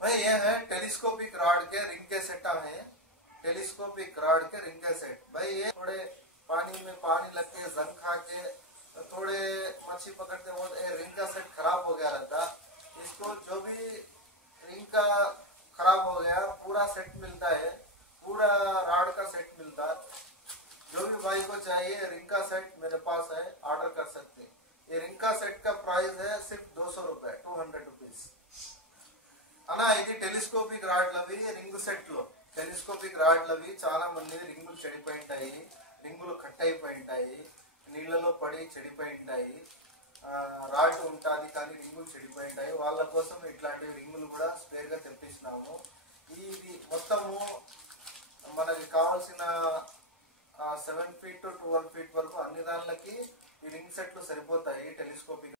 भाई ये है टेलीस्कोपिक रॉड के रिंग के सेट है। टेलीस्कोपिक रॉड के रिंग के सेट भाई ये थोड़े पानी में पानी लग के जंग खा के थोड़े मच्छी पकड़ते वो रिंग का सेट खराब हो गया रहता। इसको जो भी रिंग का खराब हो गया पूरा सेट मिलता है, पूरा रॉड का सेट मिलता। जो भी भाई को चाहिए रिंग का सेट मेरे पास है, ऑर्डर कर सकते हैं। ये रिंग का सेट का प्राइस है सिर्फ 200 रुपए, 200 रुपीज అనా। ఇది టెలిస్కోపిక్ రాడ్లవి రింగ్ సెట్లు. టెలిస్కోపిక్ రాడ్లవి చాలా మంది రింగులు చెడిపోయి ఉంటాయి, రింగులు కట్ అయిపోయి ఉంటాయి, నీళ్ళలో పడి చెడిపోయి ఉంటాయి. రాడ్ ఉంటుంది కానీ రింగులు చెడిపోయి ఉంటాయి. వాళ్ళ కోసం ఇట్లాంటి రింగులు కూడా స్పేర్ గా తెప్పించినాము. ఇది మొత్తము మనకి కావాల్సిన 7 ఫీట్ టు 12 ఫీట్ వరకు అన్ని దానిలకి ఈ రింగ్ సెట్లు సరిపోతాయి టెలిస్కోపిక్